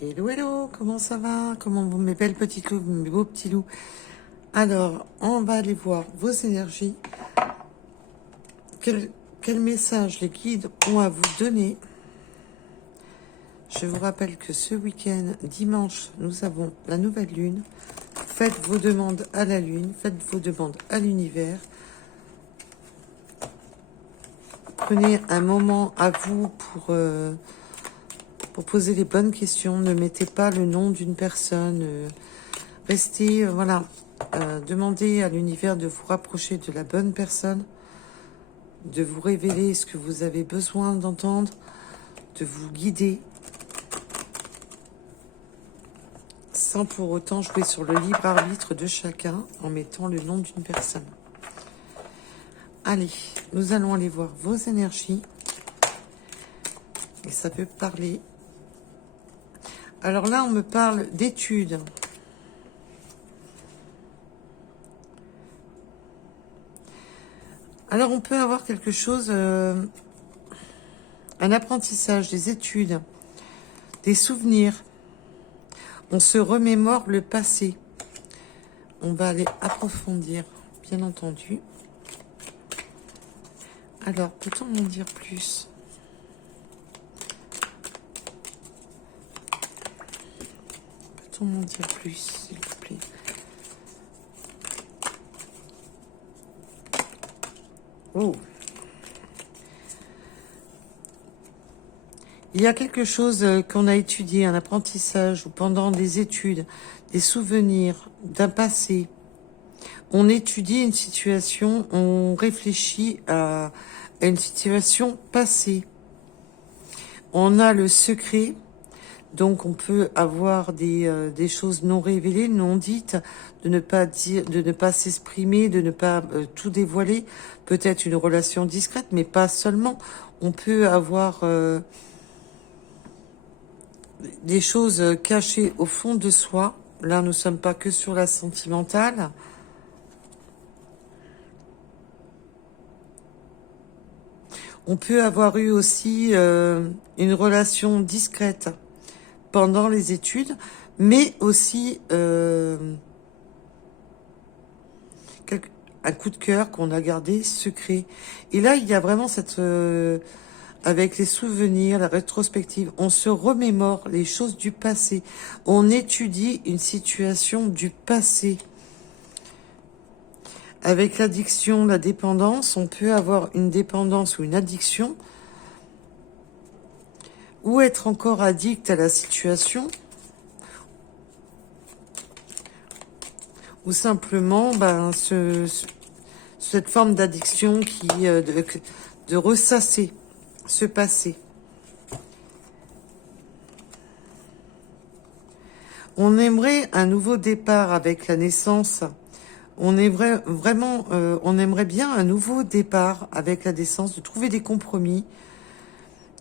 Hello, hello, comment ça va? Comment vont mes belles petites loups, mes beaux petits loups? Alors, on va aller voir vos énergies. Quel message les guides ont à vous donner? Je vous rappelle que ce week-end, dimanche, nous avons la nouvelle lune. Faites vos demandes à la lune, faites vos demandes à l'univers. Prenez un moment à vous pour poser les bonnes questions. Ne mettez pas le nom d'une personne. Restez, voilà. Demandez à l'univers de vous rapprocher de la bonne personne, de vous révéler ce que vous avez besoin d'entendre, de vous guider, sans pour autant jouer sur le libre arbitre de chacun en mettant le nom d'une personne. Allez, nous allons aller voir vos énergies. Et ça peut parler. Alors là, on me parle d'études. Alors on peut avoir quelque chose, un apprentissage, des études, des souvenirs. On se remémore le passé. On va aller approfondir, bien entendu. Alors, peut-on en dire plus? Peut-on en dire plus, s'il vous plaît? Oh. Il y a quelque chose qu'on a étudié, un apprentissage ou pendant des études, des souvenirs d'un passé. On étudie une situation, on réfléchit à une situation passée. On a le secret, donc on peut avoir des choses non révélées, non dites, de ne pas dire, de ne pas s'exprimer, de ne pas tout dévoiler. Peut-être une relation discrète, mais pas seulement. On peut avoir des choses cachées au fond de soi. Là, nous ne sommes pas que sur la sentimentale. On peut avoir eu aussi une relation discrète pendant les études, mais aussi un coup de cœur qu'on a gardé secret. Et là, il y a vraiment cette... avec les souvenirs, la rétrospective, on se remémore les choses du passé. On étudie une situation du passé. Avec l'addiction, la dépendance, on peut avoir une dépendance ou une addiction, ou être encore addict à la situation, ou simplement cette forme d'addiction qui de ressasser ce passé. On aimerait un nouveau départ avec la naissance. On aimerait vraiment, on aimerait bien un nouveau départ avec la naissance, de trouver des compromis.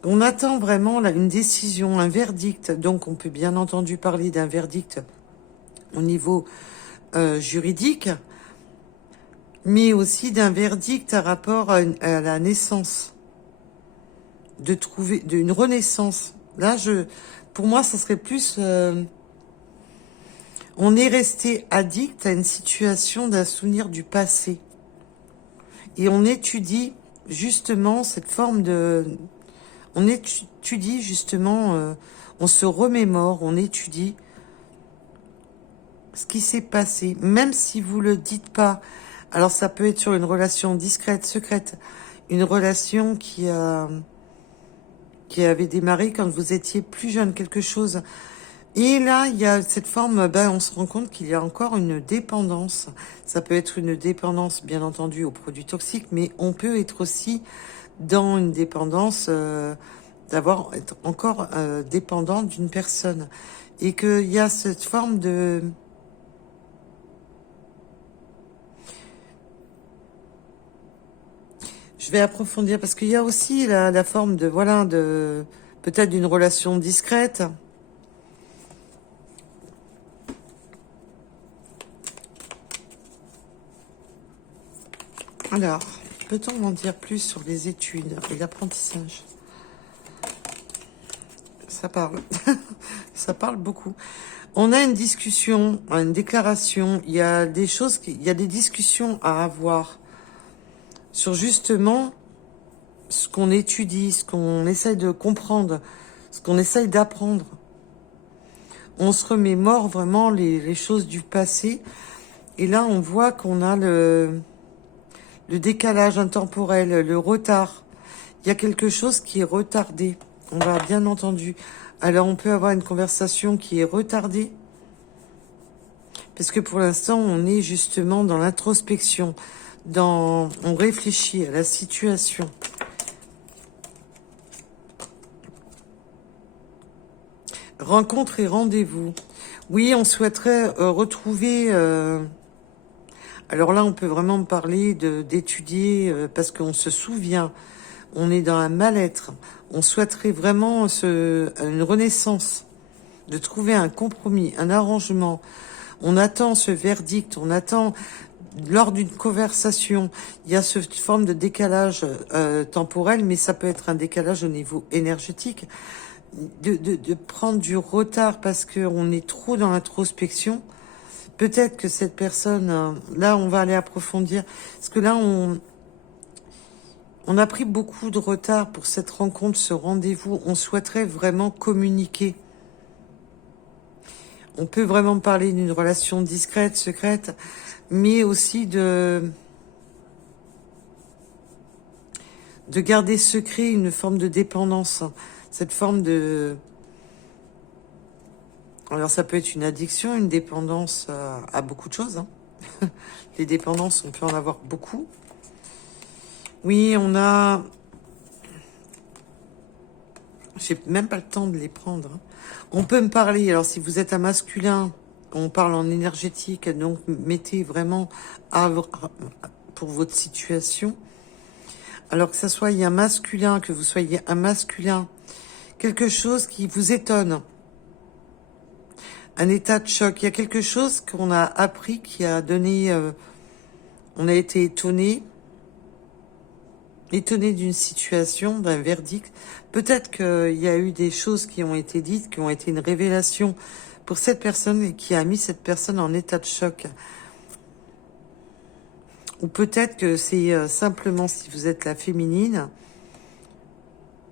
On attend vraiment là, une décision, un verdict. Donc on peut bien entendu parler d'un verdict au niveau juridique, mais aussi d'un verdict à rapport à la naissance, de trouver d'une renaissance. Là, pour moi, ça serait plus... on est resté addict à une situation d'un souvenir du passé. Et on étudie justement cette forme de... On étudie justement, on se remémore, on étudie ce qui s'est passé, même si vous le dites pas. Alors ça peut être sur une relation discrète, secrète, une relation qui avait démarré quand vous étiez plus jeune, quelque chose. Et là, il y a cette forme, on se rend compte qu'il y a encore une dépendance. Ça peut être une dépendance, bien entendu, aux produits toxiques, mais on peut être aussi dans une dépendance, être encore dépendant d'une personne. Et qu'il y a cette forme de... Je vais approfondir, parce qu'il y a aussi la forme de, voilà, de peut-être d'une relation discrète. Alors, peut-on en dire plus sur les études et l'apprentissage? Ça parle. Ça parle beaucoup. On a une discussion, une déclaration. Il y a des choses, il y a des discussions à avoir sur justement ce qu'on étudie, ce qu'on essaye de comprendre, ce qu'on essaye d'apprendre. On se remémore vraiment les choses du passé. Et là, on voit qu'on a le décalage intemporel, le retard. Il y a quelque chose qui est retardé. On va bien entendu. Alors, on peut avoir une conversation qui est retardée. Parce que pour l'instant, on est justement dans l'introspection. On réfléchit à la situation. Rencontre et rendez-vous. Oui, on souhaiterait retrouver... alors là, on peut vraiment parler d'étudier parce qu'on se souvient. On est dans un mal-être. On souhaiterait vraiment une renaissance, de trouver un compromis, un arrangement. On attend ce verdict, on attend, lors d'une conversation, il y a cette forme de décalage temporel, mais ça peut être un décalage au niveau énergétique, de prendre du retard parce qu'on est trop dans l'introspection. Peut-être que cette personne, là on va aller approfondir, parce que là on a pris beaucoup de retard pour cette rencontre, ce rendez-vous. On souhaiterait vraiment communiquer. On peut vraiment parler d'une relation discrète, secrète, mais aussi de garder secret une forme de dépendance. Cette forme de... Alors ça peut être une addiction, une dépendance à beaucoup de choses. Hein. Les dépendances, on peut en avoir beaucoup. Oui, on a... J'ai même pas le temps de les prendre. Hein. On peut me parler, alors si vous êtes un masculin, on parle en énergétique, donc mettez vraiment pour votre situation. Alors que ça soit un masculin, que vous soyez un masculin, quelque chose qui vous étonne. Un état de choc. Il y a quelque chose qu'on a appris qui a donné... on a été étonné d'une situation, d'un verdict. Peut-être qu'il y a eu des choses qui ont été dites, qui ont été une révélation pour cette personne et qui a mis cette personne en état de choc. Ou peut-être que c'est simplement, si vous êtes la féminine,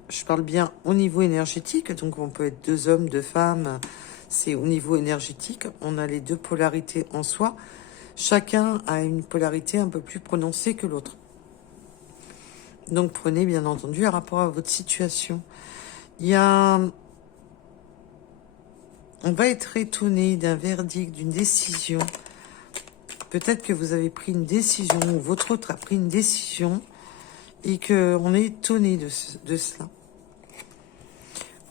je parle bien au niveau énergétique, donc on peut être deux hommes, deux femmes, c'est au niveau énergétique, on a les deux polarités en soi. Chacun a une polarité un peu plus prononcée que l'autre. Donc prenez bien entendu un rapport à votre situation. Il y a... On va être étonné d'un verdict, d'une décision. Peut-être que vous avez pris une décision ou votre autre a pris une décision et qu'on est étonné de cela.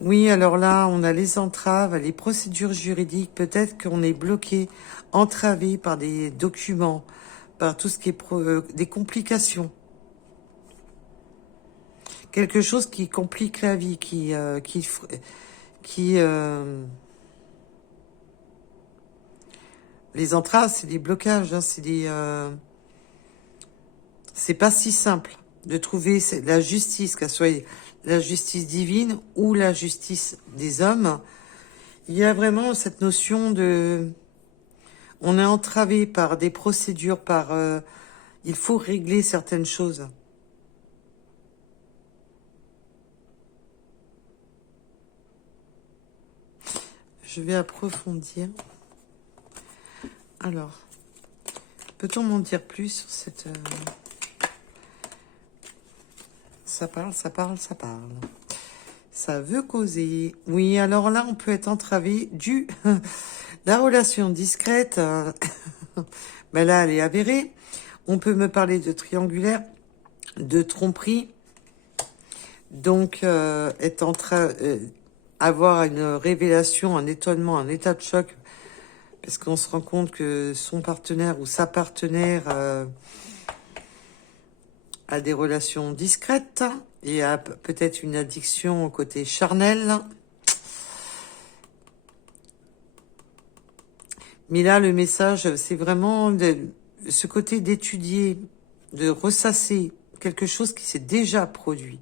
Oui, alors là, on a les entraves, les procédures juridiques. Peut-être qu'on est bloqué, entravé par des documents, par tout ce qui est des complications. Quelque chose qui complique la vie, les entraves, c'est des blocages, hein, c'est pas si simple de trouver la justice, qu'elle soit la justice divine ou la justice des hommes. Il y a vraiment cette notion de... On est entravé par des procédures, il faut régler certaines choses. Je vais approfondir. Alors, peut-on m'en dire plus sur cette... Ça parle. Ça veut causer. Oui, alors là, on peut être entravé la relation discrète. Ben là, elle est avérée. On peut me parler de triangulaire, de tromperie. Donc, être en train... avoir une révélation, un étonnement, un état de choc, parce qu'on se rend compte que son partenaire ou sa partenaire a des relations discrètes et a peut-être une addiction au côté charnel. Mais là, le message, c'est vraiment ce côté d'étudier, de ressasser quelque chose qui s'est déjà produit.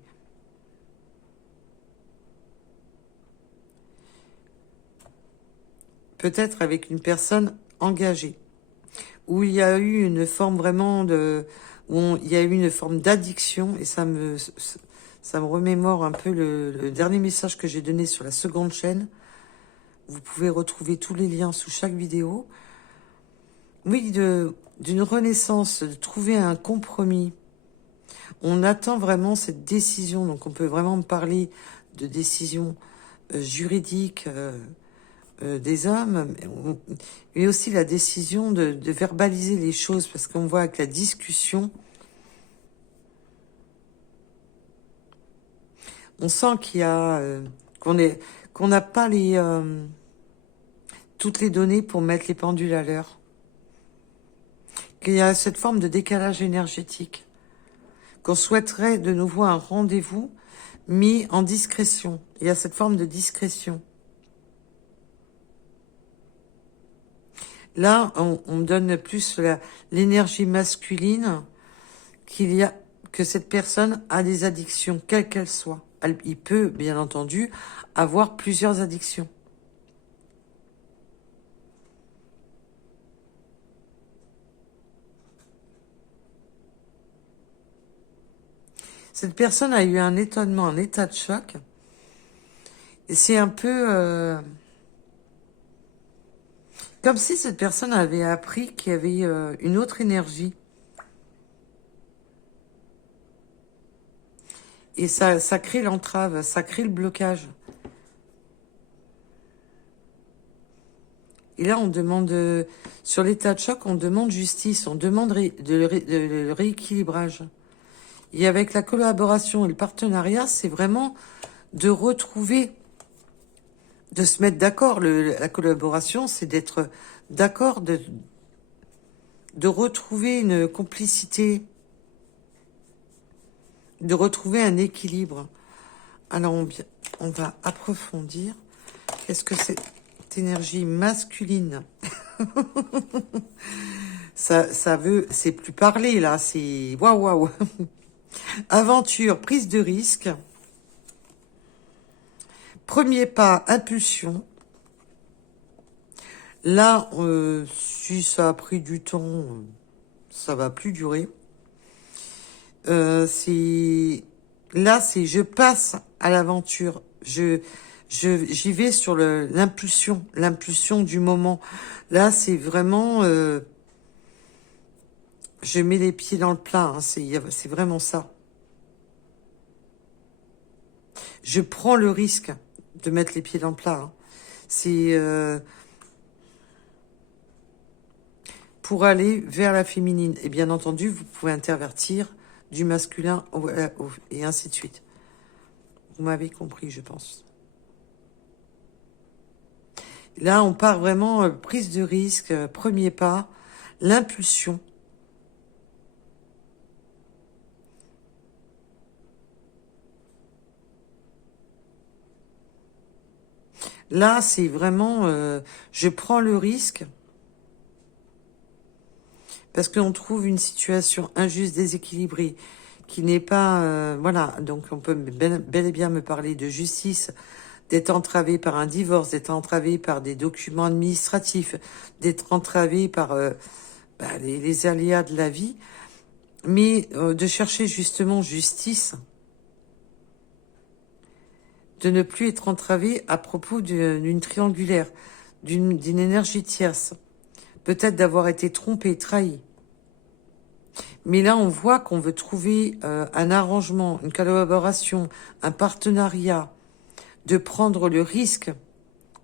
peut-être avec une personne engagée, où il y a eu une forme vraiment de... il y a eu une forme d'addiction, et ça me remémore un peu le dernier message que j'ai donné sur la seconde chaîne. Vous pouvez retrouver tous les liens sous chaque vidéo. Oui, d'une renaissance, de trouver un compromis. On attend vraiment cette décision, donc on peut vraiment parler de décision juridique des hommes, mais aussi la décision de verbaliser les choses, parce qu'on voit avec la discussion, on sent qu'il y a qu'on n'a pas toutes les données pour mettre les pendules à l'heure, qu'il y a cette forme de décalage énergétique, qu'on souhaiterait de nouveau un rendez-vous, mis en discrétion. Il y a cette forme de discrétion. Là, on donne plus l'énergie masculine que cette personne a des addictions, quelles qu'elles soient. Il peut, bien entendu, avoir plusieurs addictions. Cette personne a eu un étonnement, un état de choc. Et c'est un peu comme si cette personne avait appris qu'il y avait une autre énergie. Et ça crée l'entrave, ça crée le blocage. Et là, on demande, sur l'état de choc, on demande justice, on demande le rééquilibrage. Et avec la collaboration et le partenariat, c'est vraiment de retrouver, de se mettre d'accord. La collaboration, c'est d'être d'accord, de retrouver une complicité, de retrouver un équilibre. Alors, on va approfondir. Qu'est-ce que c'est cette énergie masculine? Ça veut, c'est plus parler là, c'est waouh waouh. Aventure, prise de risque. Premier pas, impulsion. Là, si ça a pris du temps, ça va plus durer. Là, c'est je passe à l'aventure. J'y vais sur l'impulsion du moment. Là, c'est vraiment, je mets les pieds dans le plat. Hein, c'est vraiment ça. Je prends le risque de mettre les pieds dans le plat. Hein. C'est pour aller vers la féminine. Et bien entendu, vous pouvez intervertir du masculin et ainsi de suite. Vous m'avez compris, je pense. Là, on part vraiment prise de risque, premier pas, l'impulsion. Là, c'est vraiment, je prends le risque parce qu'on trouve une situation injuste, déséquilibrée, qui n'est pas, voilà. Donc, on peut bel et bien me parler de justice, d'être entravé par un divorce, d'être entravé par des documents administratifs, d'être entravé par les aléas de la vie, mais de chercher justement justice, de ne plus être entravé à propos d'une triangulaire, d'une énergie tierce, peut-être d'avoir été trompé, trahi. Mais là, on voit qu'on veut trouver un arrangement, une collaboration, un partenariat, de prendre le risque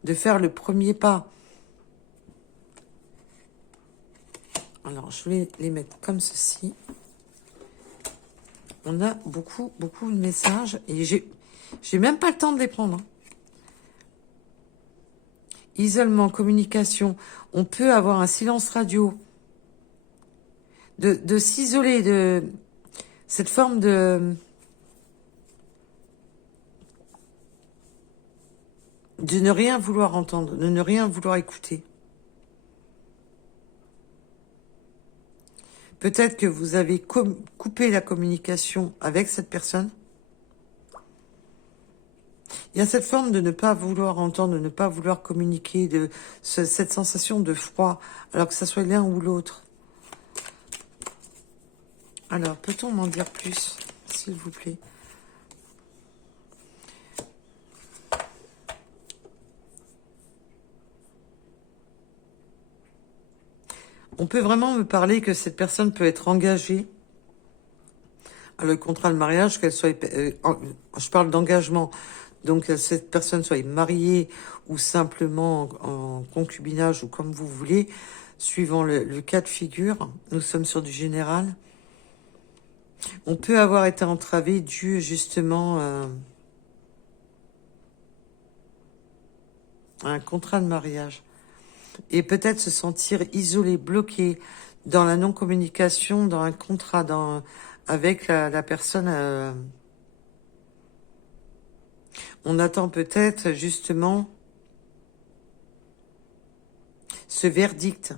de faire le premier pas. Alors, je vais les mettre comme ceci. On a beaucoup de messages et j'ai même pas le temps de les prendre. Hein. Isolement, communication. On peut avoir un silence radio. De s'isoler, de cette forme de ne rien vouloir entendre, de ne rien vouloir écouter. Peut-être que vous avez coupé la communication avec cette personne. Il y a cette forme de ne pas vouloir entendre, de ne pas vouloir communiquer, de cette sensation de froid, alors que ça soit l'un ou l'autre. Alors, peut-on m'en dire plus, s'il vous plaît? On peut vraiment me parler que cette personne peut être engagée à le contrat de mariage, qu'elle soit... je parle d'engagement. Donc, cette personne soit mariée ou simplement en concubinage ou comme vous voulez, suivant le cas de figure. Nous sommes sur du général. On peut avoir été entravé dû justement à un contrat de mariage. Et peut-être se sentir isolé, bloqué dans la non-communication, dans un contrat, avec la personne. On attend peut-être justement ce verdict,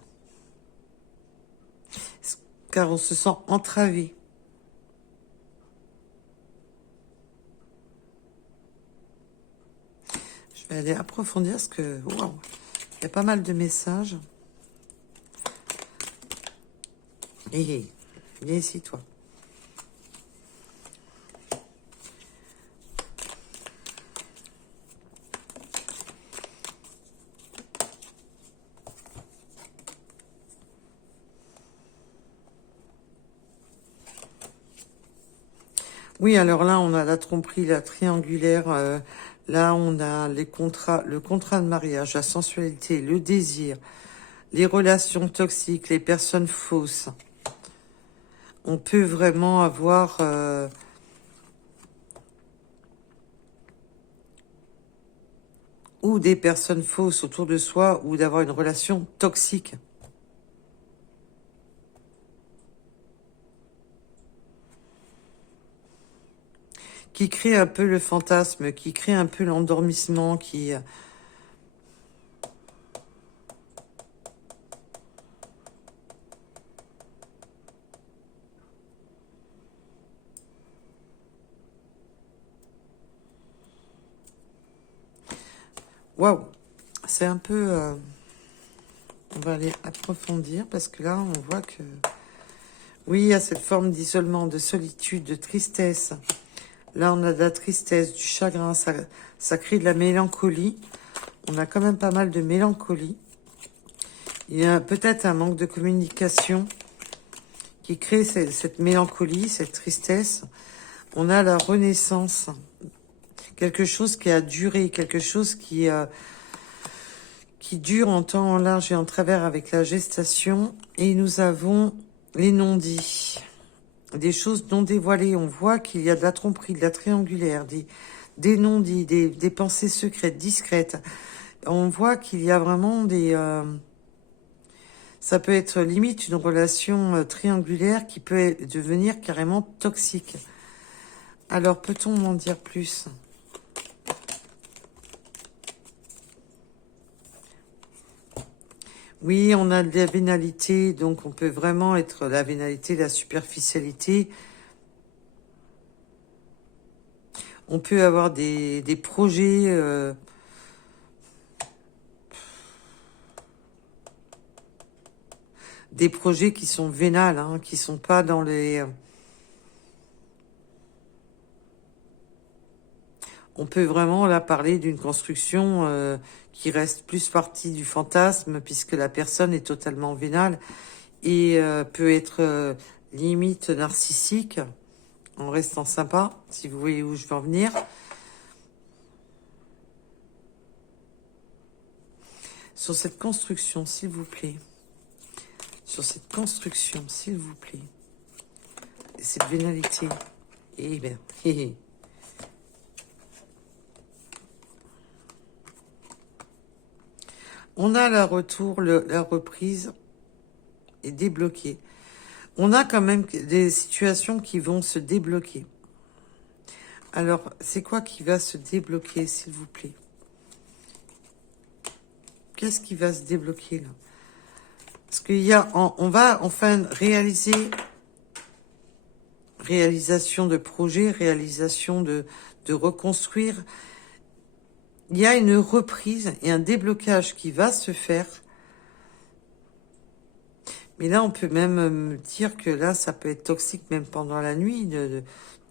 car on se sent entravé. Je vais aller approfondir parce que... Waouh, il y a pas mal de messages. Hé, viens ici, toi. Oui, alors là, on a la tromperie, la triangulaire. Là, on a le contrat de mariage, la sensualité, le désir, les relations toxiques, les personnes fausses. On peut vraiment avoir ou des personnes fausses autour de soi ou d'avoir une relation toxique. Qui crée un peu le fantasme, qui crée un peu l'endormissement, qui... Waouh, c'est un peu... On va aller approfondir parce que là, on voit que... Oui, il y a cette forme d'isolement, de solitude, de tristesse. Là, on a de la tristesse, du chagrin, ça crée de la mélancolie. On a quand même pas mal de mélancolie. Il y a peut-être un manque de communication qui crée cette mélancolie, cette tristesse. On a la renaissance, quelque chose qui a duré, quelque chose qui dure en temps, en large et en travers avec la gestation. Et nous avons les non-dits. Des choses non dévoilées. On voit qu'il y a de la tromperie, de la triangulaire, des non-dits, des pensées secrètes, discrètes. On voit qu'il y a vraiment des... ça peut être limite une relation triangulaire qui peut devenir carrément toxique. Alors, peut-on m'en dire plus ? Oui, on a de la vénalité, donc on peut vraiment être la vénalité, la superficialité. On peut avoir des projets... des projets qui sont vénales, hein, qui sont pas dans les... On peut vraiment là parler d'une construction qui reste plus partie du fantasme puisque la personne est totalement vénale et peut être limite narcissique en restant sympa, si vous voyez où je veux en venir. Sur cette construction, s'il vous plaît. Sur cette construction, s'il vous plaît. Cette vénalité. Eh bien, on a la retour, la reprise est débloquée. On a quand même des situations qui vont se débloquer. Alors, c'est quoi qui va se débloquer, s'il vous plaît? Qu'est-ce qui va se débloquer, là? Parce qu'il y a... On va enfin réalisation de projet, réalisation de reconstruire. il y a une reprise et un déblocage qui va se faire. Mais là, on peut même dire que là, ça peut être toxique même pendant la nuit, de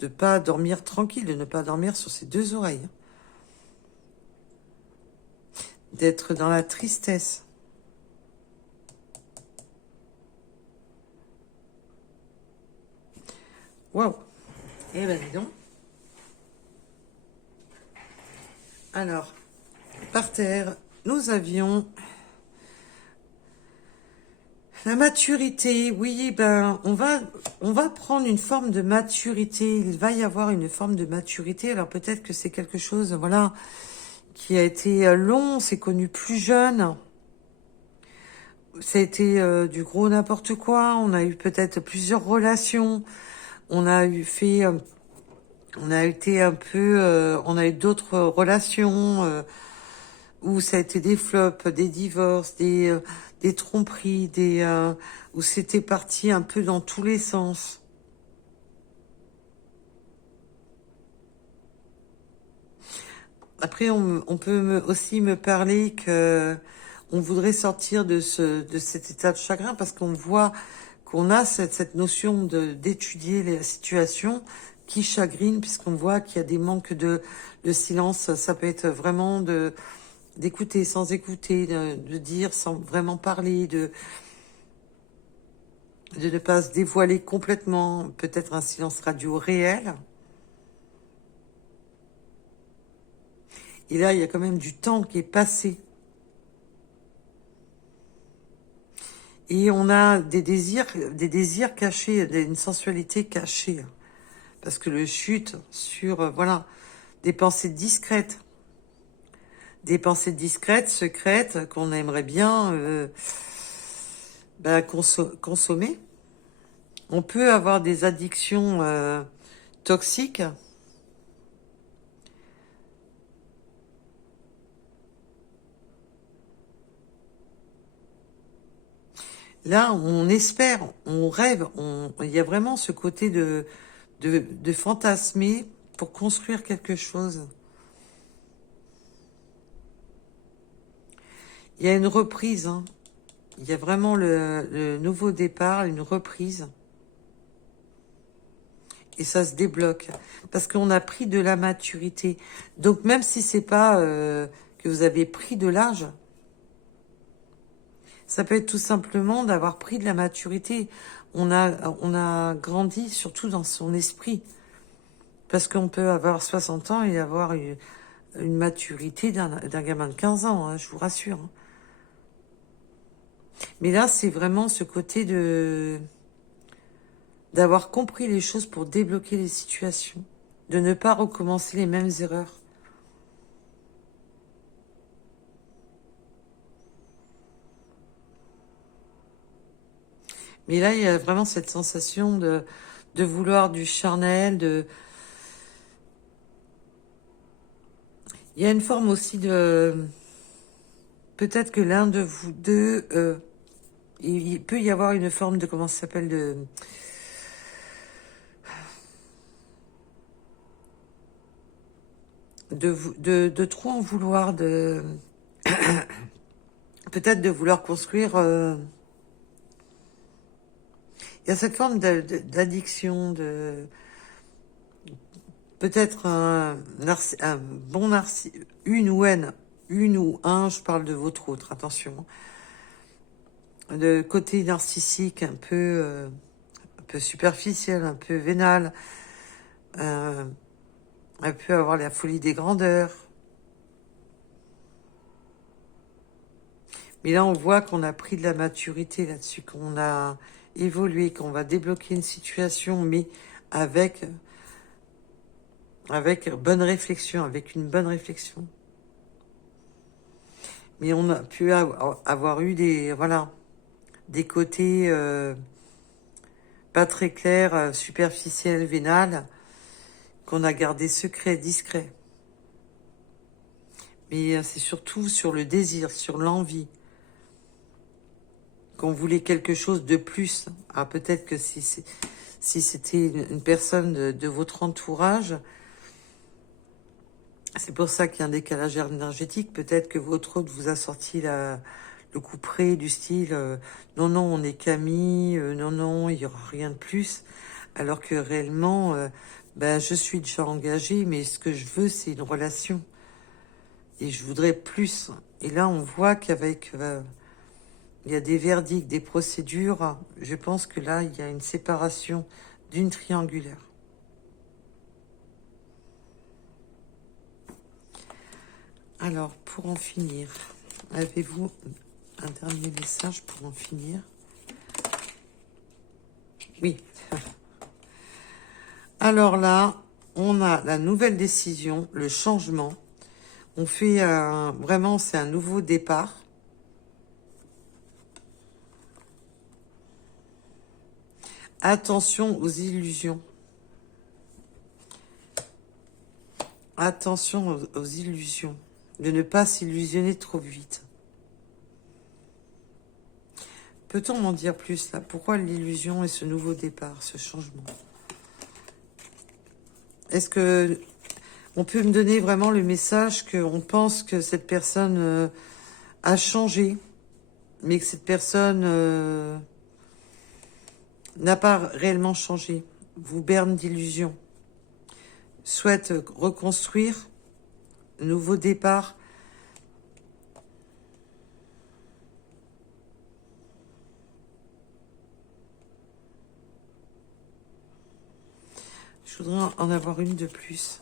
pas dormir tranquille, de ne pas dormir sur ses deux oreilles. D'être dans la tristesse. Waouh. Eh ben, dis donc. Alors, par terre, nous avions la maturité. Oui, ben, on va prendre une forme de maturité. Il va y avoir une forme de maturité. Alors peut-être que c'est quelque chose, voilà, qui a été long, c'est connu plus jeune. Ça a été du gros n'importe quoi. On a eu peut-être plusieurs relations. On a eu fait, on a été un peu, on a eu d'autres relations où ça a été des flops, des divorces, des tromperies, où c'était parti un peu dans tous les sens. Après, on peut aussi me parler que on voudrait sortir de cet état de chagrin parce qu'on voit qu'on a cette notion d'étudier les situations qui chagrinent, puisqu'on voit qu'il y a des manques de silence. Ça peut être vraiment d'écouter sans écouter, de dire sans vraiment parler, de ne pas se dévoiler complètement, peut-être un silence radio réel. Et là, il y a quand même du temps qui est passé. Et on a des désirs cachés, une sensualité cachée. Parce que le chute sur, voilà, des pensées discrètes. Des pensées discrètes, secrètes, qu'on aimerait bien consommer. On peut avoir des addictions toxiques. Là, on espère, on rêve, il y a vraiment ce côté de fantasmer pour construire quelque chose. Il y a une reprise, hein. Il y a vraiment le nouveau départ, une reprise. Et ça se débloque. Parce qu'on a pris de la maturité. Donc même si c'est pas que vous avez pris de l'âge, ça peut être tout simplement d'avoir pris de la maturité. On a grandi surtout dans son esprit. Parce qu'on peut avoir 60 ans et avoir une maturité d'un gamin de 15 ans, hein, je vous rassure. Hein. Mais là, c'est vraiment ce côté d'avoir compris les choses pour débloquer les situations, de ne pas recommencer les mêmes erreurs. Mais là, il y a vraiment cette sensation de vouloir du charnel, Il y a une forme aussi de... Peut-être que l'un de vous deux... il peut y avoir une forme de... Comment ça s'appelle de trop en vouloir, peut-être de vouloir construire... il y a cette forme d'addiction, peut-être un bon narcissique, une ou un, je parle de votre autre, attention, de côté narcissique un peu superficiel, un peu vénal, euh, un peu avoir la folie des grandeurs. Mais là, on voit qu'on a pris de la maturité là-dessus, qu'on a évolué, qu'on va débloquer une situation, mais avec bonne réflexion, avec une bonne réflexion. Mais on a pu avoir eu des côtés pas très clairs, superficiels, vénales, qu'on a gardé secrets, discrets. Mais c'est surtout sur le désir, sur l'envie, qu'on voulait quelque chose de plus. Ah, peut-être que si c'était une personne de votre entourage, C'est pour ça qu'il y a un décalage énergétique. Peut-être que votre autre vous a sorti le couperet du style non, non, on est qu'amis, non, non, il n'y aura rien de plus. Alors que réellement, ben, je suis déjà engagée, mais ce que je veux, c'est une relation. Et je voudrais plus. Et là, on voit qu'avec... il y a des verdicts, des procédures. Je pense que là, il y a une séparation d'une triangulaire. Alors, pour en finir, avez-vous un dernier message pour en finir? Oui. Alors là, on a la nouvelle décision, le changement. On fait vraiment, c'est un nouveau départ. Attention aux illusions. Attention aux illusions. De ne pas s'illusionner trop vite. Peut-on m'en dire plus là? Pourquoi l'illusion et ce nouveau départ, ce changement? Est-ce que on peut me donner vraiment le message qu'on pense que cette personne a changé, mais que cette personne n'a pas réellement changé, vous berne d'illusions, souhaite reconstruire, nouveau départ. Je voudrais en avoir une de plus.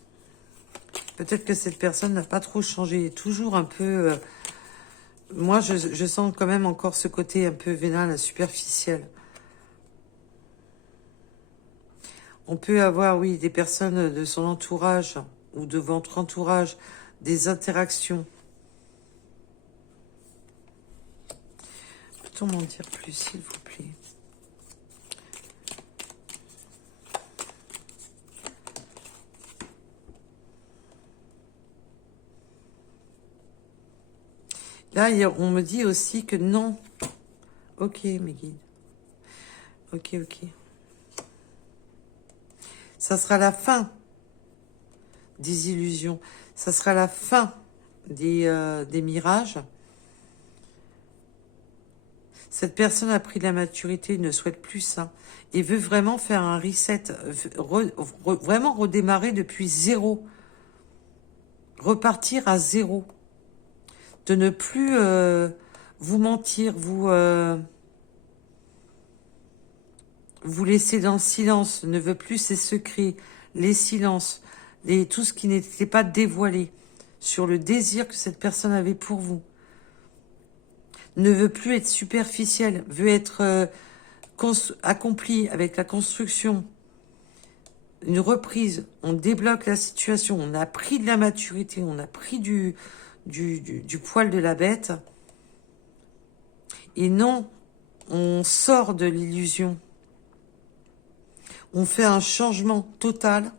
Peut-être que cette personne n'a pas trop changé, toujours un peu... moi, je sens quand même encore ce côté un peu vénal, superficiel. On peut avoir, oui, des personnes de son entourage ou de votre entourage, des interactions. Peut-on m'en dire plus, s'il vous plaît? Là, on me dit aussi que non. Ok, mes guides. Ok, ok. Ça sera la fin des illusions. Ça sera la fin des mirages. Cette personne a pris de la maturité, ne souhaite plus ça. Et veut vraiment faire un reset. Vraiment redémarrer depuis zéro. Repartir à zéro. De ne plus vous mentir, vous laisser dans le silence, ne veut plus ses secrets, les silences, tout ce qui n'était pas dévoilé sur le désir que cette personne avait pour vous. Ne veut plus être superficielle, veut être accompli avec la construction, une reprise, on débloque la situation, on a pris de la maturité, on a pris du poil de la bête. Et non, on sort de l'illusion. On fait un changement total.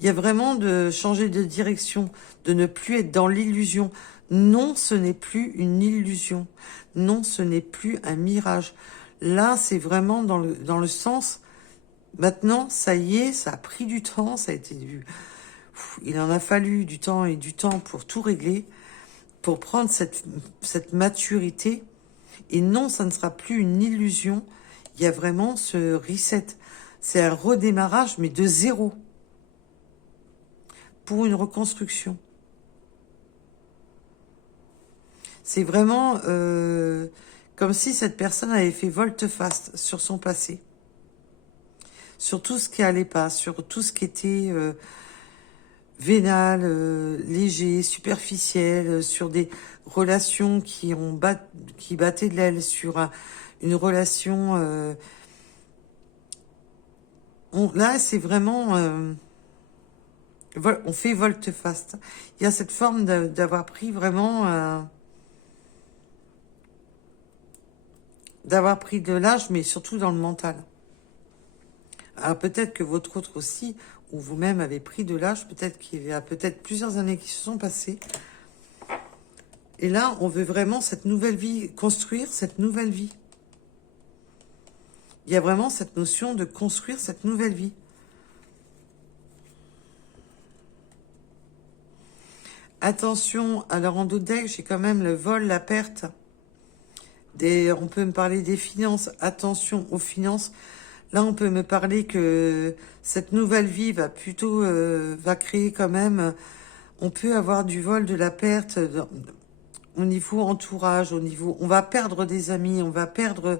Il y a vraiment de changer de direction, de ne plus être dans l'illusion. Non, ce n'est plus une illusion. Non, ce n'est plus un mirage. Là, c'est vraiment dans le sens, maintenant, ça y est, ça a pris du temps, ça a été il en a fallu du temps et du temps pour tout régler, pour prendre cette maturité. Et non, ça ne sera plus une illusion. Il y a vraiment ce reset. C'est un redémarrage, mais de zéro. Pour une reconstruction. C'est vraiment comme si cette personne avait fait volte-face sur son passé. Sur tout ce qui allait pas, sur tout ce qui était vénal, léger, superficiel, sur des relations qui battaient de l'aile, sur une relation... là, c'est vraiment... on fait volte-face. Il y a cette forme d'avoir pris vraiment... d'avoir pris de l'âge, mais surtout dans le mental. Alors peut-être que votre autre aussi, ou vous-même avez pris de l'âge, peut-être qu'il y a peut-être plusieurs années qui se sont passées. Et là, on veut vraiment cette nouvelle vie, construire cette nouvelle vie. Il y a vraiment cette notion de construire cette nouvelle vie. Attention, alors en dos de deck, j'ai quand même le vol, la perte. On peut me parler des finances. Attention aux finances. Là, on peut me parler que cette nouvelle vie va plutôt, va créer quand même, on peut avoir du vol, de la perte au niveau entourage, au niveau, on va perdre des amis, on va perdre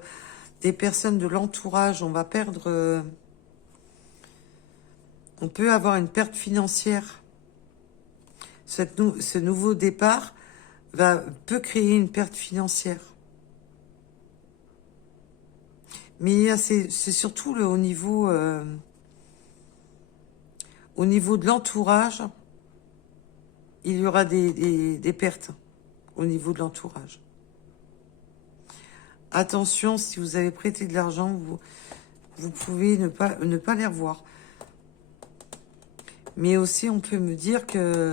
des personnes de l'entourage, on va perdre, on peut avoir une perte financière. Ce nouveau départ peut créer une perte financière. Mais c'est surtout au niveau de l'entourage, il y aura des pertes au niveau de l'entourage. Attention, si vous avez prêté de l'argent, vous pouvez ne pas les revoir. Mais aussi, on peut me dire que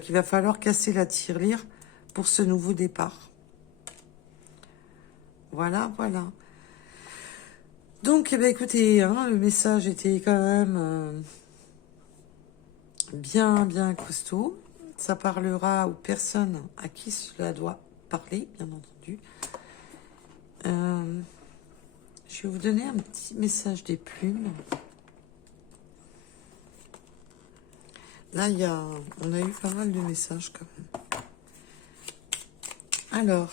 qu'il va falloir casser la tirelire pour ce nouveau départ. Voilà, voilà. Donc, écoutez, hein, le message était quand même bien, bien costaud. Ça parlera aux personnes à qui cela doit parler, bien entendu. Je vais vous donner un petit message des plumes. Là, on a eu pas mal de messages quand même. Alors,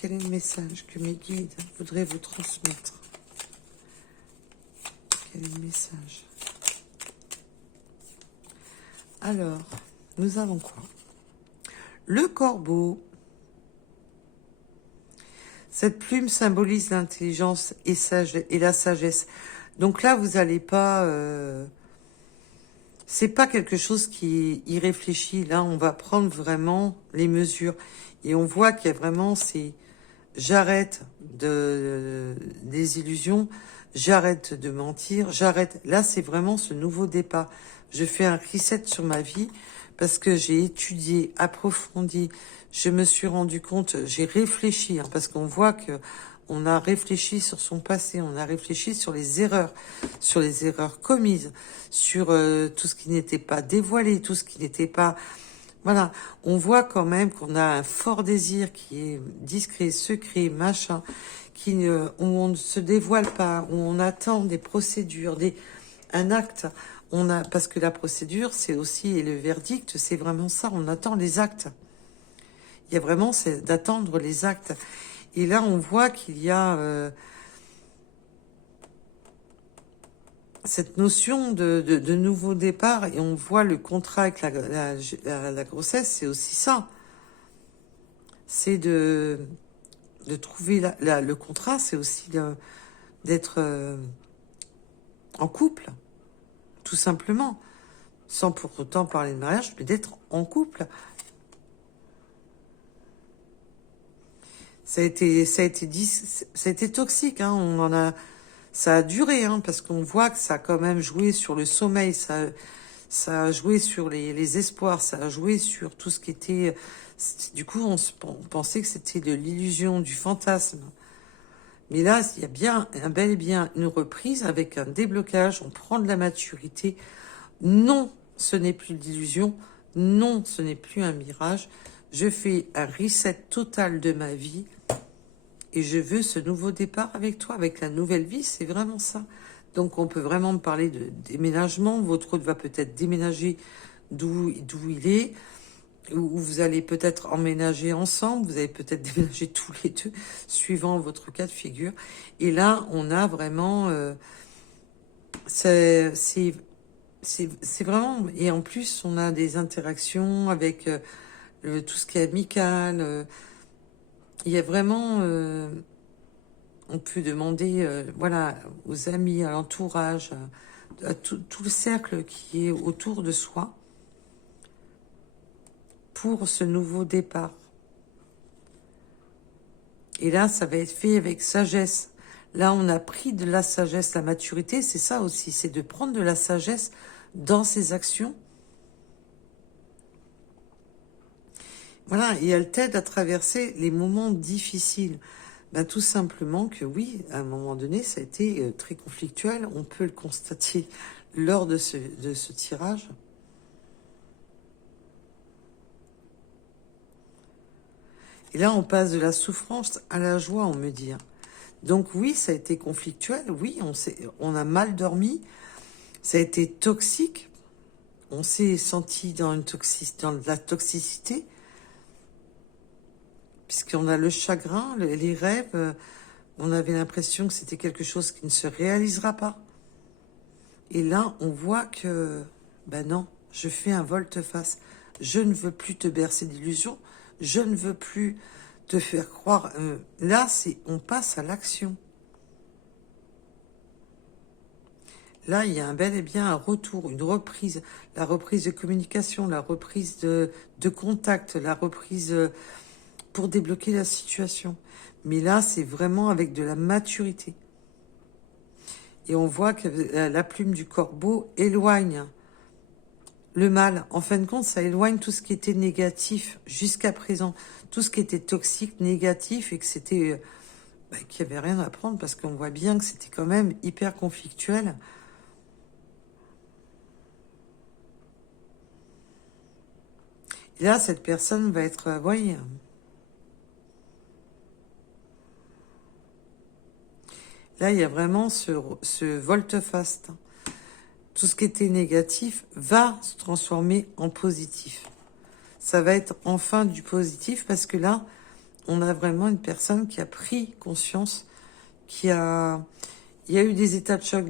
quel est le message que mes guides voudraient vous transmettre? Quel est le message? Alors, nous avons quoi? Le corbeau. Cette plume symbolise l'intelligence et la sagesse. Donc là, vous n'allez pas... c'est pas quelque chose qui est irréfléchi. Là, on va prendre vraiment les mesures. Et on voit qu'il y a vraiment ces... J'arrête des illusions, j'arrête de mentir, j'arrête. Là, c'est vraiment ce nouveau départ. Je fais un reset sur ma vie parce que j'ai étudié, approfondi, je me suis rendu compte, j'ai réfléchi, hein, parce qu'on voit que on a réfléchi sur son passé, on a réfléchi sur les erreurs commises, sur tout ce qui n'était pas dévoilé, tout ce qui n'était pas... Voilà, on voit quand même qu'on a un fort désir qui est discret, secret, machin, où on ne se dévoile pas, où on attend des procédures, un acte. Parce que la procédure, c'est aussi, et le verdict, c'est vraiment ça, on attend les actes. Il y a vraiment, c'est d'attendre les actes. Et là, on voit qu'il y a cette notion de nouveau départ, et on voit le contrat avec la grossesse, c'est aussi ça. C'est de trouver le contrat, c'est aussi d'être en couple, tout simplement, sans pour autant parler de mariage, mais d'être en couple. Ça a été toxique, hein, ça a duré, hein, parce qu'on voit que ça a quand même joué sur le sommeil, ça a joué sur les espoirs, ça a joué sur tout ce qui était... Du coup, on pensait que c'était de l'illusion, du fantasme. Mais là, il y a bien, bel et bien une reprise avec un déblocage, on prend de la maturité. Non, ce n'est plus d'illusion. Non, ce n'est plus un mirage. Je fais un reset total de ma vie. Et je veux ce nouveau départ avec toi, avec la nouvelle vie, c'est vraiment ça. Donc on peut vraiment me parler de déménagement. Votre hôte va peut-être déménager d'où il est, ou vous allez peut-être emménager ensemble, vous allez peut-être déménager tous les deux, suivant votre cas de figure. Et là, on a vraiment... c'est vraiment... Et en plus, on a des interactions avec tout ce qui est amical... il y a vraiment, on peut demander, voilà, aux amis, à l'entourage, à tout le cercle qui est autour de soi, pour ce nouveau départ. Et là, ça va être fait avec sagesse. Là, on a pris de la sagesse, la maturité, c'est ça aussi, c'est de prendre de la sagesse dans ses actions. Voilà, et elle t'aide à traverser les moments difficiles. Ben, tout simplement que oui, à un moment donné, ça a été très conflictuel. On peut le constater lors de ce tirage. Et là, on passe de la souffrance à la joie, on me dit. Donc oui, ça a été conflictuel. Oui, on a mal dormi. Ça a été toxique. On s'est senti dans de la toxicité. Puisqu'on a le chagrin, les rêves. On avait l'impression que c'était quelque chose qui ne se réalisera pas. Et là, on voit que, ben non, je fais un volte-face. Je ne veux plus te bercer d'illusions. Je ne veux plus te faire croire. Là, on passe à l'action. Là, il y a un bel et bien un retour, une reprise. La reprise de communication, la reprise de contact, la reprise pour débloquer la situation. Mais là, c'est vraiment avec de la maturité. Et on voit que la plume du corbeau éloigne le mal. En fin de compte, ça éloigne tout ce qui était négatif jusqu'à présent. Tout ce qui était toxique, négatif, et que c'était... qu'il n'y avait rien à prendre, parce qu'on voit bien que c'était quand même hyper conflictuel. Et là, cette personne va être... vous voyez... Là, il y a vraiment ce volte-face. Tout ce qui était négatif va se transformer en positif. Ça va être enfin du positif parce que là, on a vraiment une personne qui a pris conscience, il y a eu des états de choc,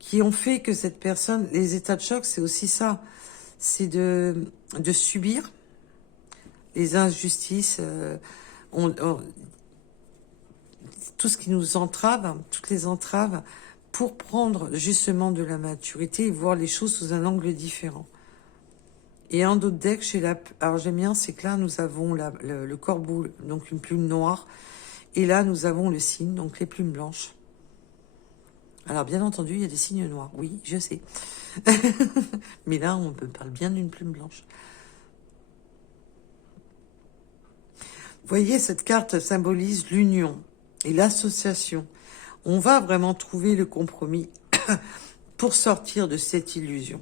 qui ont fait que cette personne, les états de choc, c'est aussi ça. C'est de subir les injustices, tout ce qui nous entrave, toutes les entraves, pour prendre justement de la maturité et voir les choses sous un angle différent. Et un autre deck, alors j'aime bien, c'est que là, nous avons le corbeau, donc une plume noire, et là, nous avons le cygne, donc les plumes blanches. Alors, bien entendu, il y a des signes noirs, oui, je sais. Mais là, on parle bien d'une plume blanche. Vous voyez, cette carte symbolise l'union et l'association. On va vraiment trouver le compromis pour sortir de cette illusion.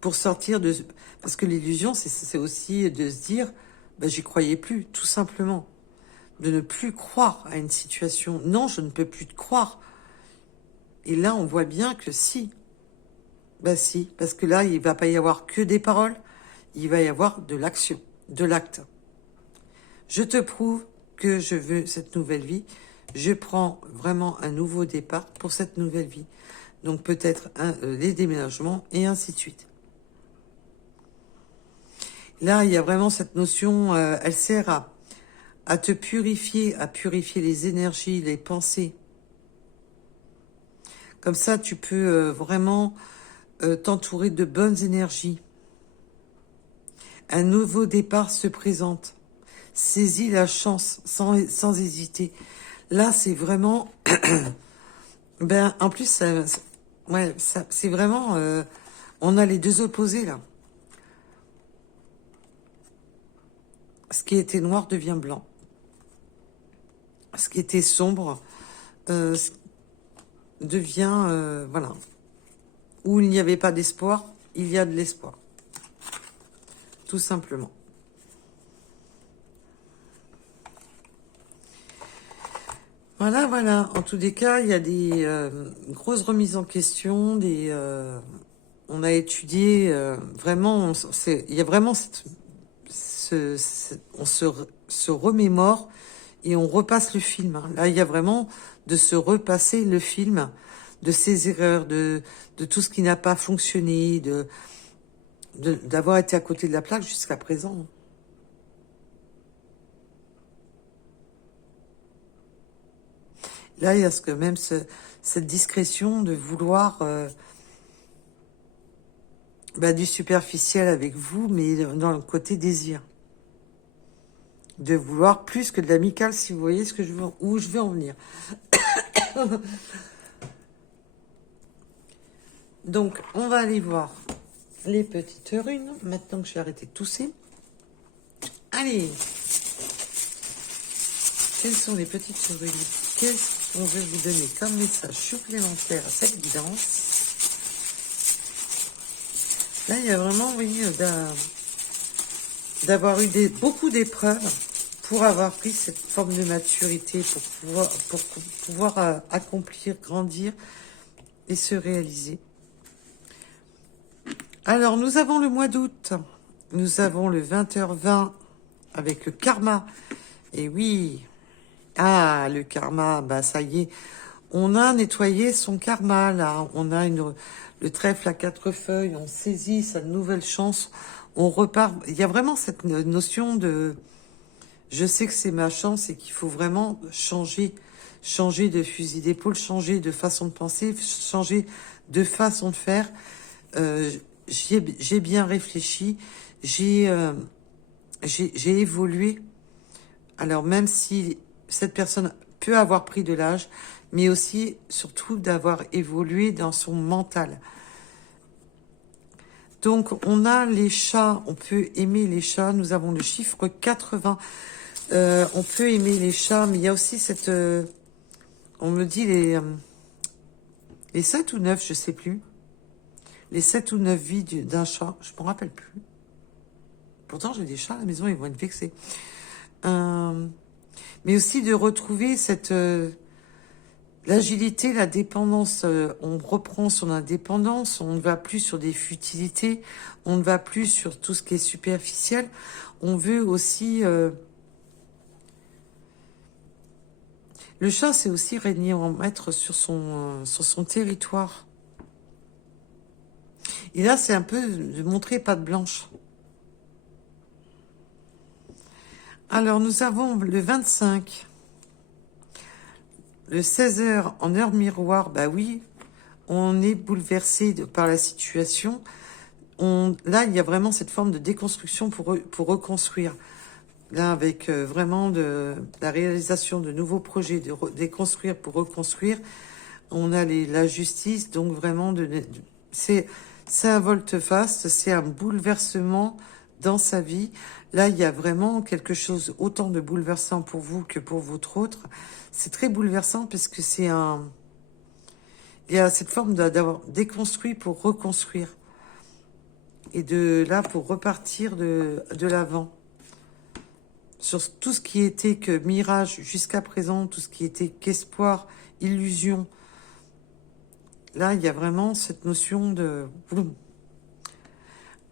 Pour sortir de... Parce que l'illusion, c'est aussi de se dire, j'y croyais plus, tout simplement. De ne plus croire à une situation. Non, je ne peux plus te croire. Et là, on voit bien que si. Si, parce que là, il ne va pas y avoir que des paroles, il va y avoir de l'action, de l'acte. Je te prouve que je veux cette nouvelle vie. Je prends vraiment un nouveau départ pour cette nouvelle vie. Donc peut-être les déménagements et ainsi de suite. Là, il y a vraiment cette notion, elle sert à te purifier, à purifier les énergies, les pensées. Comme ça, tu peux vraiment t'entourer de bonnes énergies. Un nouveau départ se présente. Saisis la chance sans hésiter. Là, c'est vraiment... en plus, c'est vraiment... on a les deux opposés, là. Ce qui était noir devient blanc. Ce qui était sombre devient... voilà. Où il n'y avait pas d'espoir, il y a de l'espoir. Tout simplement. Voilà, voilà. En tous les cas, il y a des grosses remises en question. On a étudié vraiment... Il y a vraiment on se remémore et on repasse le film. Là, il y a vraiment de se repasser le film de ses erreurs, de tout ce qui n'a pas fonctionné, d'avoir été à côté de la plaque jusqu'à présent. Là, il y a même cette discrétion de vouloir du superficiel avec vous, mais dans le côté désir. De vouloir plus que de l'amical, si vous voyez où je veux en venir. Donc, on va aller voir les petites runes, maintenant que j'ai arrêté de tousser. Allez. Quelles sont les petites runes? Qu'est-ce qu'on veut vous donner comme message supplémentaire à cette guidance? Là, il y a vraiment, oui, d'avoir eu beaucoup d'épreuves pour avoir pris cette forme de maturité, pour pouvoir accomplir, grandir et se réaliser. Alors, nous avons le mois d'août. Nous avons le 20h20 avec le karma. Et oui, ah, le karma, bah ça y est. On a nettoyé son karma, là. On a le trèfle à 4 feuilles. On saisit sa nouvelle chance. On repart. Il y a vraiment cette notion de... Je sais que c'est ma chance et qu'il faut vraiment changer de fusil d'épaule, changer de façon de penser, changer de façon de faire. Euh, j'ai bien réfléchi, j'ai évolué. Alors même si cette personne peut avoir pris de l'âge, mais aussi surtout d'avoir évolué dans son mental. Donc on a les chats, on peut aimer les chats, nous avons le chiffre 80. On peut aimer les chats, mais il y a aussi cette... on me dit les 7 ou 9, je sais plus. Les 7 ou 9 vies d'un chat, je me rappelle plus. Pourtant, j'ai des chats à la maison, ils vont être vexés. Mais aussi de retrouver cette... l'agilité, la dépendance. On reprend son indépendance, on ne va plus sur des futilités, on ne va plus sur tout ce qui est superficiel. On veut aussi... le chat, c'est aussi régner en maître sur son territoire. Et là, c'est un peu de montrer patte blanche. Alors, nous avons le 25. Le 16h en heure miroir, bah oui, on est bouleversé par la situation. Là, il y a vraiment cette forme de déconstruction pour reconstruire. Là, avec vraiment la réalisation de nouveaux projets, de déconstruire pour reconstruire, on a la justice, donc vraiment, c'est un volte-face, c'est un bouleversement dans sa vie. Là, il y a vraiment quelque chose autant de bouleversant pour vous que pour votre autre. C'est très bouleversant parce que il y a cette forme d'avoir déconstruit pour reconstruire. Et de là, pour repartir de l'avant. Sur tout ce qui était que mirage jusqu'à présent, tout ce qui était qu'espoir, illusion. Là, il y a vraiment cette notion de...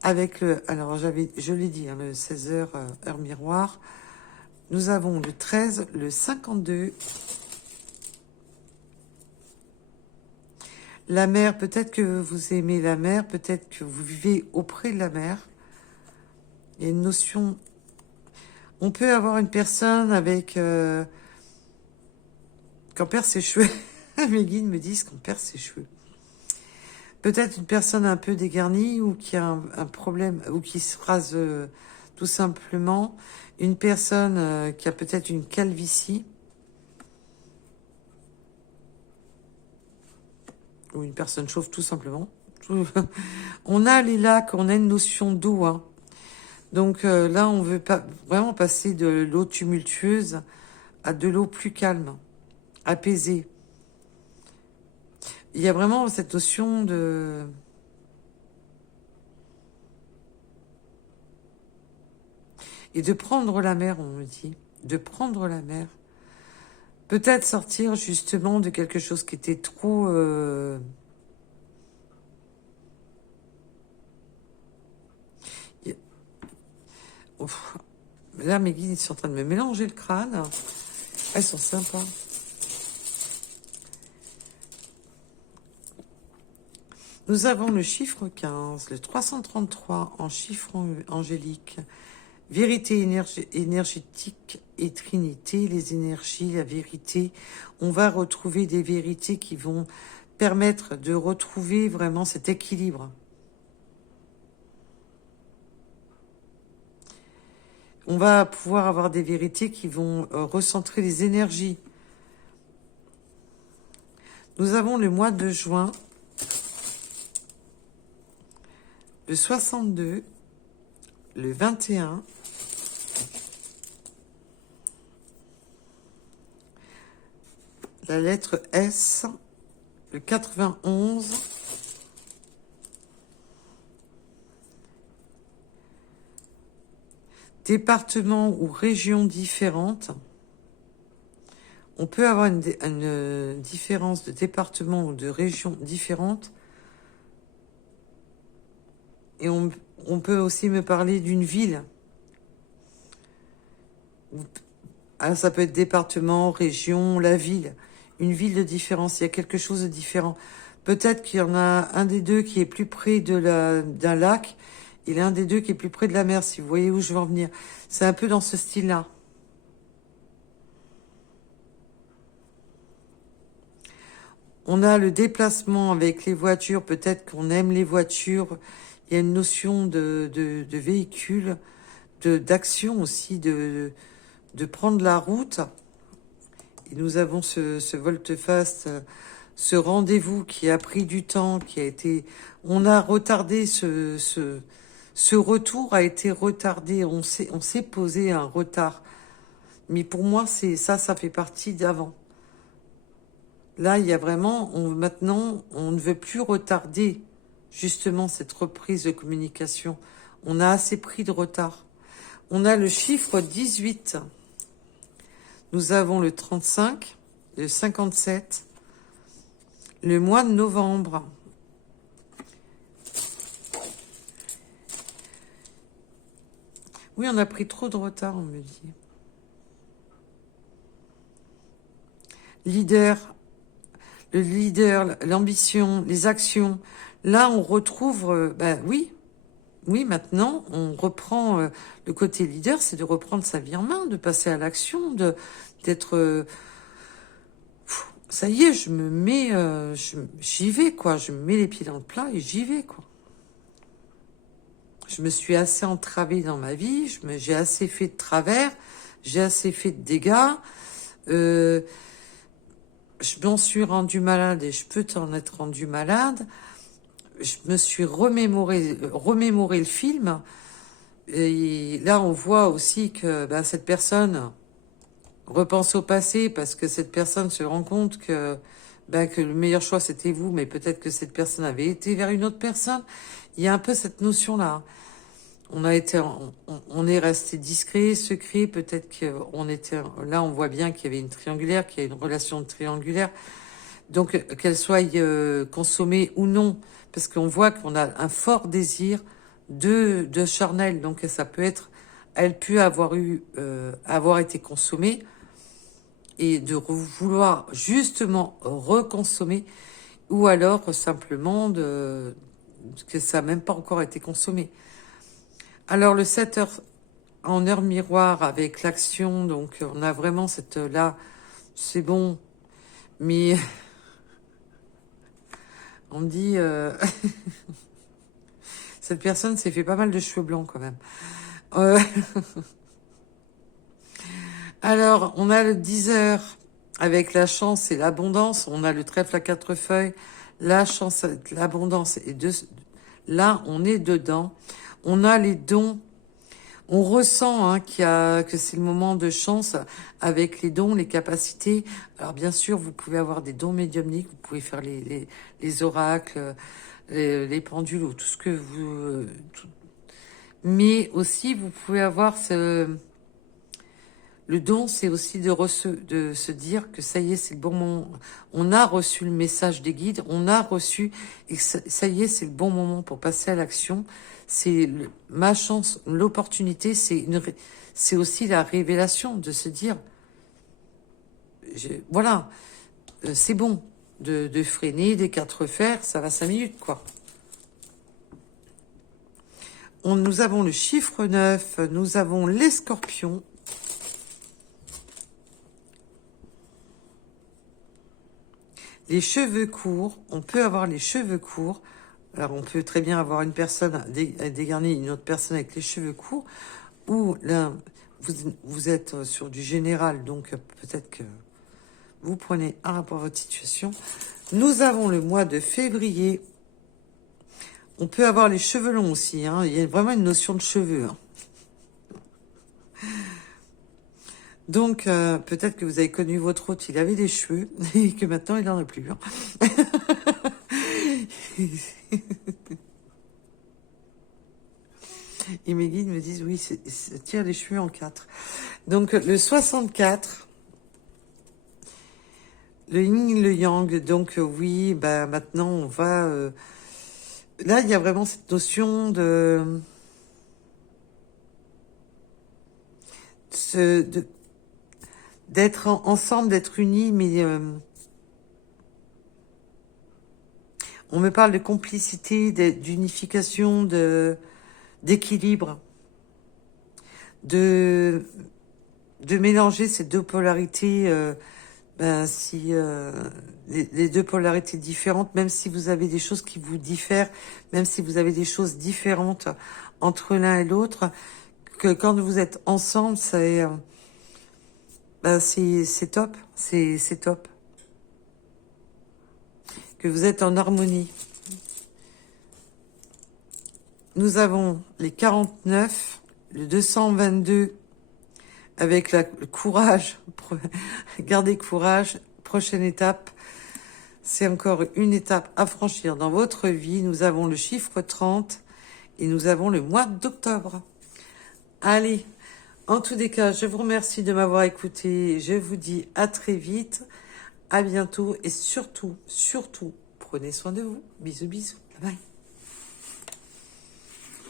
Avec alors, je l'ai dit, hein, le 16h, heure miroir. Nous avons le 13, le 52. La mer, peut-être que vous aimez la mer, peut-être que vous vivez auprès de la mer. Il y a une notion... On peut avoir une personne avec... qu'on perd ses cheveux. Mes guides me disent qu'on perd ses cheveux. Peut-être une personne un peu dégarnie ou qui a un problème, ou qui se rase tout simplement. Une personne qui a peut-être une calvitie. Ou une personne chauve tout simplement. On a les lacs, on a une notion d'eau. Hein. Donc là, on veut pas vraiment passer de l'eau tumultueuse à de l'eau plus calme, apaisée. Il y a vraiment cette notion de... Et de prendre la mer, on me dit. De prendre la mer. Peut-être sortir justement de quelque chose qui était trop... Ouf. Là, mes guides, ils sont en train de me mélanger le crâne. Elles sont sympas. Nous avons le chiffre 15, le 333 en chiffre angélique. Vérité énergétique et trinité, les énergies, la vérité. On va retrouver des vérités qui vont permettre de retrouver vraiment cet équilibre. On va pouvoir avoir des vérités qui vont recentrer les énergies. Nous avons le mois de juin, le 62, le 21, la lettre S, le 91, départements ou régions différentes. On peut avoir une différence de département ou de région différente. Et on peut aussi me parler d'une ville. Ah, ça peut être département, région, la ville. Une ville de différence. Il y a quelque chose de différent. Peut-être qu'il y en a un des deux qui est plus près d'un lac et l'un des deux qui est plus près de la mer, si vous voyez où je veux en venir. C'est un peu dans ce style-là. On a le déplacement avec les voitures. Peut-être qu'on aime les voitures. Il y a une notion de véhicule, d'action aussi, de prendre la route. Et nous avons ce volte-face, ce rendez-vous qui a pris du temps, qui a été... On a retardé ce retour a été retardé. On s'est posé un retard. Mais pour moi, ça fait partie d'avant. Là, il y a vraiment... maintenant, on ne veut plus retarder justement cette reprise de communication. On a assez pris de retard. On a le chiffre 18. Nous avons le 35, le 57, le mois de novembre. Oui, on a pris trop de retard, on me dit. Le leader, l'ambition, les actions. Là, on retrouve, oui, maintenant, on reprend le côté leader, c'est de reprendre sa vie en main, de passer à l'action, d'être... ça y est, je me mets, j'y vais, quoi. Je me mets les pieds dans le plat et j'y vais, quoi. Je me suis assez entravée dans ma vie, j'ai assez fait de travers, j'ai assez fait de dégâts. Je m'en suis rendu malade et je peux t'en être rendu malade. Je me suis remémoré le film. Et là, on voit aussi que cette personne repense au passé parce que cette personne se rend compte que le meilleur choix, c'était vous, mais peut-être que cette personne avait été vers une autre personne. Il y a un peu cette notion-là. On est resté discret, secret. Peut-être qu'on était... Là, on voit bien qu'il y avait une triangulaire, qu'il y a une relation triangulaire. Donc, qu'elle soit consommée ou non, parce qu'on voit qu'on a un fort désir de charnel. Donc, ça peut être... Elle peut avoir été consommée et de vouloir justement reconsommer, ou alors simplement que ça n'a même pas encore été consommé. Alors, le 7 heures en heure miroir avec l'action, donc on a vraiment là, c'est bon, mais on me dit, cette personne s'est fait pas mal de cheveux blancs quand même. Alors, on a le 10 heures avec la chance et l'abondance, on a le trèfle à 4 feuilles, la chance, l'abondance, et là, on est dedans. On a les dons. On ressent que c'est le moment de chance avec les dons, les capacités. Alors bien sûr, vous pouvez avoir des dons médiumniques, vous pouvez faire les oracles, les pendules ou tout ce que vous... Mais aussi, vous pouvez avoir le don, c'est aussi de se dire que ça y est, c'est le bon moment. On a reçu le message des guides, on a reçu, et ça y est, c'est le bon moment pour passer à l'action. C'est ma chance, l'opportunité, c'est aussi la révélation de se dire, voilà, c'est bon, de freiner des 4 fers, ça va 5 minutes, quoi. Nous avons le chiffre 9, nous avons les scorpions. Les cheveux courts, on peut avoir les cheveux courts. Alors, on peut très bien avoir une personne dégarnie, une autre personne avec les cheveux courts, ou là, vous êtes sur du général, donc peut-être que vous prenez un rapport à votre situation. Nous avons le mois de février. On peut avoir les cheveux longs aussi. Hein. Il y a vraiment une notion de cheveux. Hein. Donc, peut-être que vous avez connu votre hôte, il avait des cheveux, et que maintenant, il n'en a plus. Hein. Et mes guides me disent, oui, tire les cheveux en 4. Donc, le 64, le yin, le yang. Donc, oui, bah, maintenant, on va... là, il y a vraiment cette notion de d'être ensemble, d'être unis, mais on me parle de complicité, d'unification, d'équilibre, de mélanger ces deux polarités, ben, si les deux polarités différentes, même si vous avez des choses qui vous diffèrent, même si vous avez des choses différentes entre l'un et l'autre, que quand vous êtes ensemble, ben, c'est top, c'est top, que vous êtes en harmonie. Nous avons les 49, le 222, avec le courage, gardez courage, prochaine étape, c'est encore une étape à franchir dans votre vie. Nous avons le chiffre 30 et nous avons le mois d'octobre. Allez, en tous les cas, je vous remercie de m'avoir écouté. Je vous dis à très vite, à bientôt et surtout, surtout, prenez soin de vous. Bisous, bisous. Bye bye.